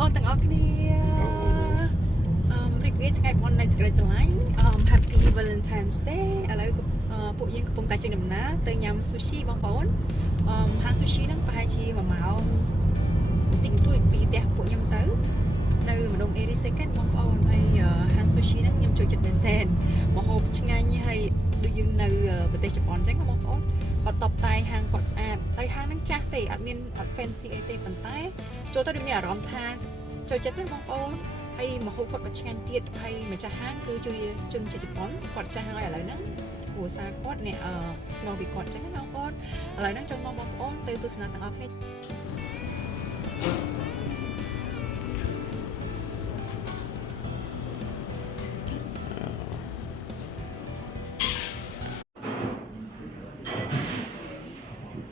បងទាំងអស់គ្នារីករាយថ្ងៃបុណ្យនៃសេចក្តីស្រឡាញ់ Happy Valentines Day ឥឡូវពួកយើងកំពុងតែចេញដំណើរទៅញ៉ាំ sushi បងប្អូនហាង sushi ហ្នឹងប្រហែលជា1ម៉ោងបន្តិចតួចពីផ្ទះពួកខ្ញុំទៅនៅម្ដុំ Area Second បងប្អូនហើយហាង sushi ហ្នឹងខ្ញុំចូលចិត្តមែនទែនម្ហូបឆ្ងាញ់ហើយដូចយើងនៅប្រទេសជប៉ុនអញ្ចឹងបងប្អូនគាត់តបតែហាងគាត់ស្អាតហើយហាងហ្នឹងចាស់ទេអត់មានអត់ fancy អីទេប៉ុន្តែចូលទៅមានអារម្មណ៍ថាចូលចិត្តណាបងប្អូនហើយម្ហូបគាត់ក៏ឆ្ងាញ់ទៀតហើយម្ចាស់ហាងគឺជួយជនជាតិជប៉ុនគាត់ចាស់ហើយឥឡូវហ្នឹងគ្រួសារគាត់អ្នកស្នូពីគាត់អញ្ចឹងណាបងប្អូនឥឡូវហ្នឹងចង់មកបងប្អូនទៅទស្សនាទាំងអស់គ្នា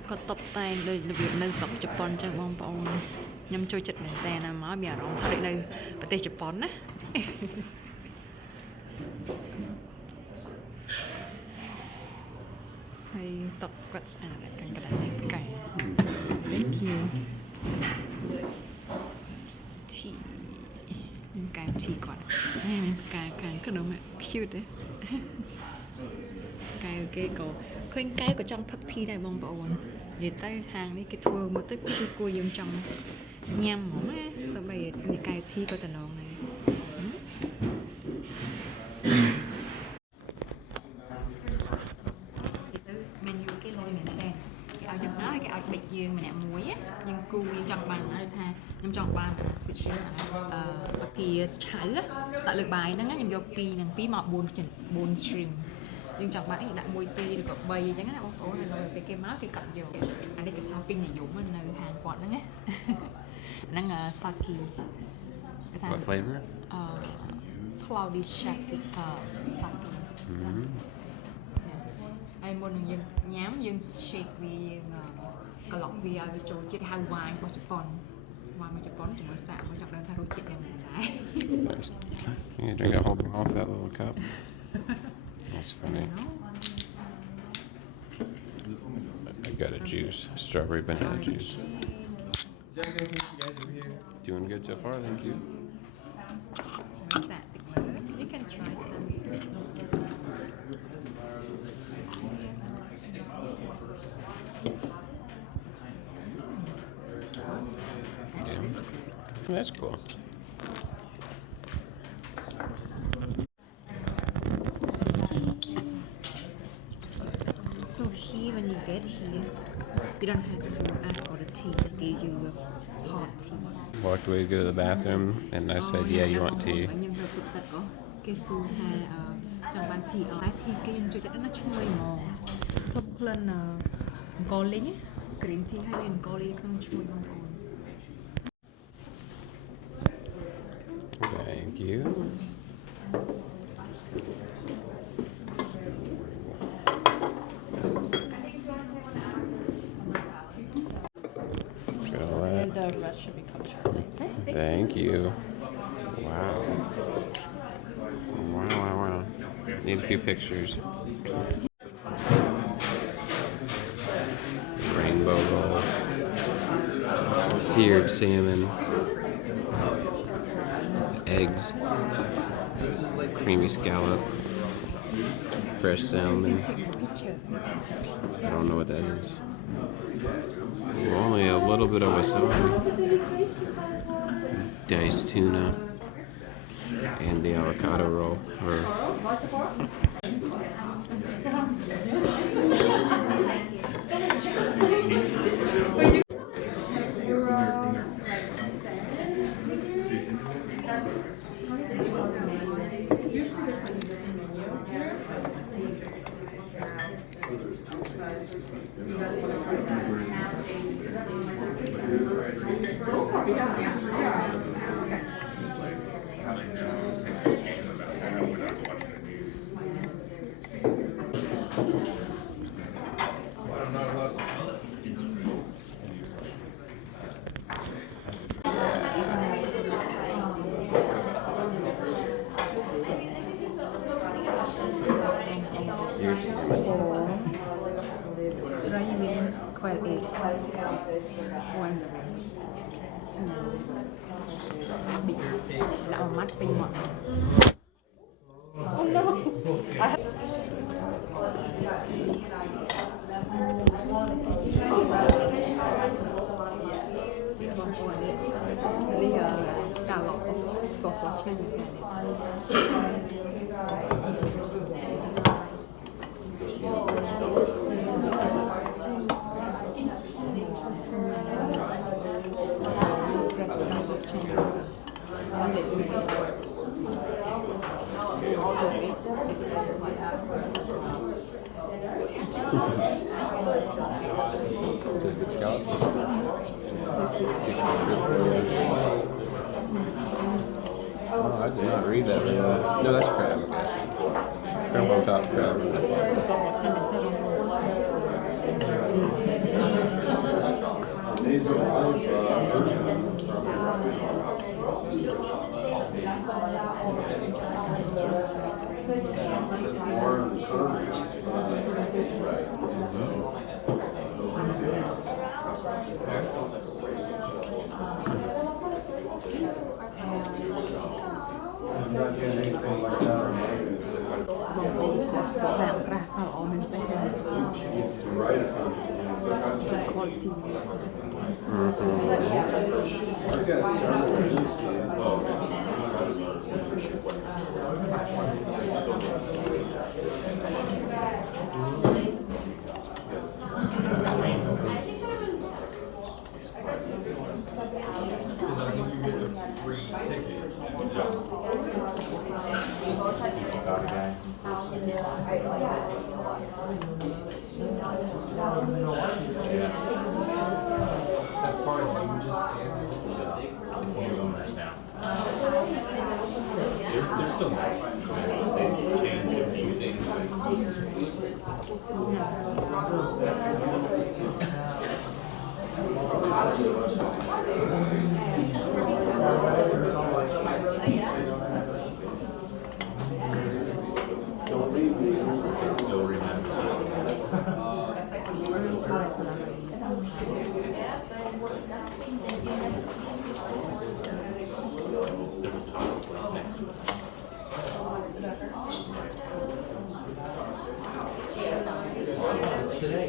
គាត់តបតែងដោយរបៀបនៅស្រុកជប៉ុនអញ្ចឹងបងប្អូនខ្ញុំចូលចិត្តមែនតើណាមកមានអារម្មណ៍ថាដូចនៅប្រទេសជប៉ុនណាហើយតបគាត់ស្អាតកណ្ដាលកែ Thank you ទីកែទីគាត់នេះកែខាងក៏ដូច cute ទេកែគេក៏ឃើញកែក៏ចង់ផឹកធីដែរបងប្អូននិយាយទៅហាងនេះគេធ្វើមកទៅគឺគួរយើងចង់ញ៉ាំហ្មងណាសូម្បីនេះកែធីក៏តំណងដែរmenu គេលយមែនតើគេឲ្យចឹងណាគេឲ្យបិចយើងម្នាក់មួយយើងគូយើងចង់បានណាថាខ្ញុំចង់បាន switch អាគាឆៅដាក់លើបាយហ្នឹងខ្ញុំយក2នឹង2មក4 stream យើងចង់បានអីដាក់1 2ឬក៏3អញ្ចឹងណាបងប្អូនហើយពេលគេមកគេកាត់យកអានេះគេថាពេញនិយមនៅហាងគាត់ហ្នឹងណាហ្នឹង sake គេថា What flavor? cloudy sake sake ហើយមុននឹងយើងញ៉ាំយើង shake វាយើងក្លុកវាឲ្យវាចូលជាតិហៅ wine របស់ជប៉ុន wine មកជប៉ុនជាមួយសាក់មកចង់ដឹងថារសជាតិយ៉ាងណាដែរ You drink a whole off that little cup. That's funny. I got a juice, strawberry banana juice. Doing good so far, thank you. You can try some too. Yeah. That's cool. So here, when you get here, you don't have to ask for the tea. They give you a hot tea. Walked away to go to the bathroom, and I said, "Yeah, you want tea?" គេសួរថាចង់បាន tea តែ tea គេខ្ញុំចូលចិត្តណាស់ឈ្ងុយហ្មងគ្រប់ក្លិនអង្គលីង green tea ហើយមានអង្គលីក្នុងឈ្ងុយបងប្អូន Thank you. The rest should be coming shortly. Thank you. Wow. Wow. Need a few pictures. Rainbow roll. Seared salmon. Eggs. Creamy scallop. Fresh salmon. I don't know what that is. Only a little bit of wasabi. Diced tuna. And the avocado roll. quail egg. One of the best. Bị đã vào mắt bên mọi. Oh no. Đây là scallop sauce chicken Oh, I did not read that. No, that's crab. Shrimp on top, crab. That's fine. You can just stand there. They're still nice. They change a few things, but it's still remains. Different topics next to it. Today.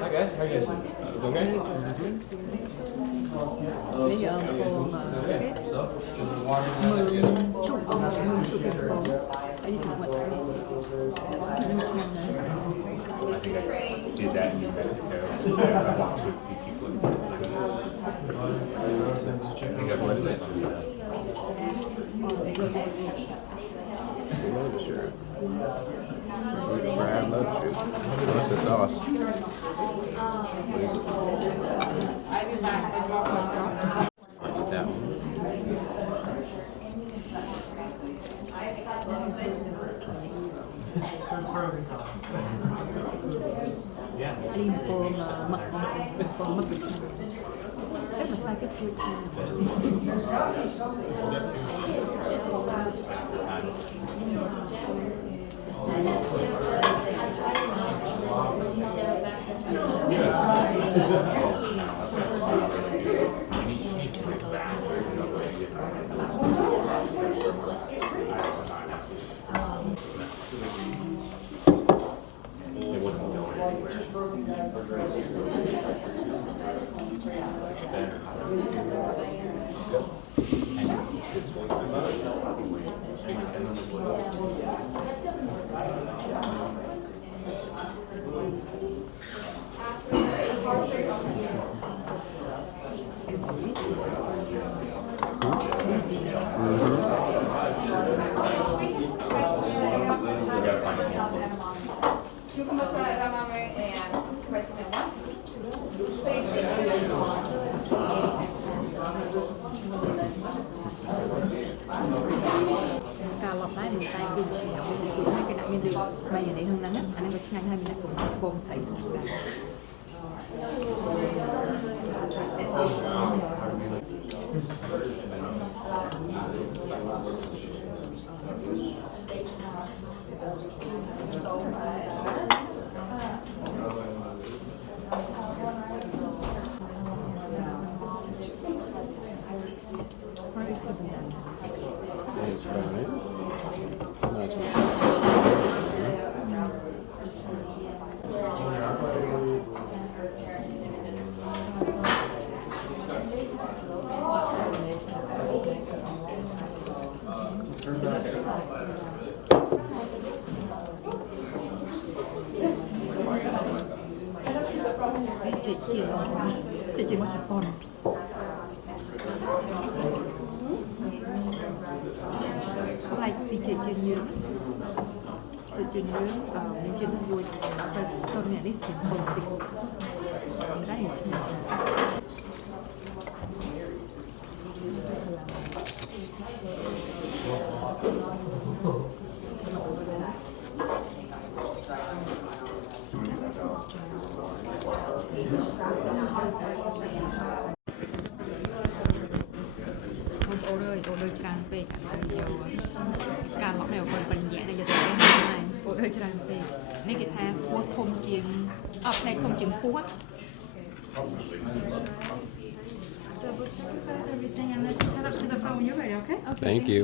Hi guys, how are you guys? Okay? Bây giờ còn cái mừng chụp cái bóng ấy thì mọi người I think I did that in New Mexico. I walked with sushi place. What is it? Lotus shirt. Crab lotus shirt. What's the sauce? What is it? Is it that one? Lim mực mực Việt Nam. Tức là sai cái sweet chili. It wasn't going anywhere. This way. Scallop đấy mình tay cuốn chéo mình cuốn hai cái nặng bên đường bây giờ đấy hương nắng á anh em có nhanh hai mình cũng bồn thấy ជារបស់ជប៉ុនខ្លាចពីជាតិយើងយើងមានជាតិស្រួយសូវតើនេះជាធំតិចតែឆ្ងាញ់ អូនអូនច្រើនពេកអត់ទៅយកស្កាឡុកនេះបងបញ្ញានេះយកទៅហើយអូនច្រើនពេកនេះគេថាពោះធំជាងផ្នែកធំជាងពោះ Everything and then just head up to the front when you're ready, okay? Thank you.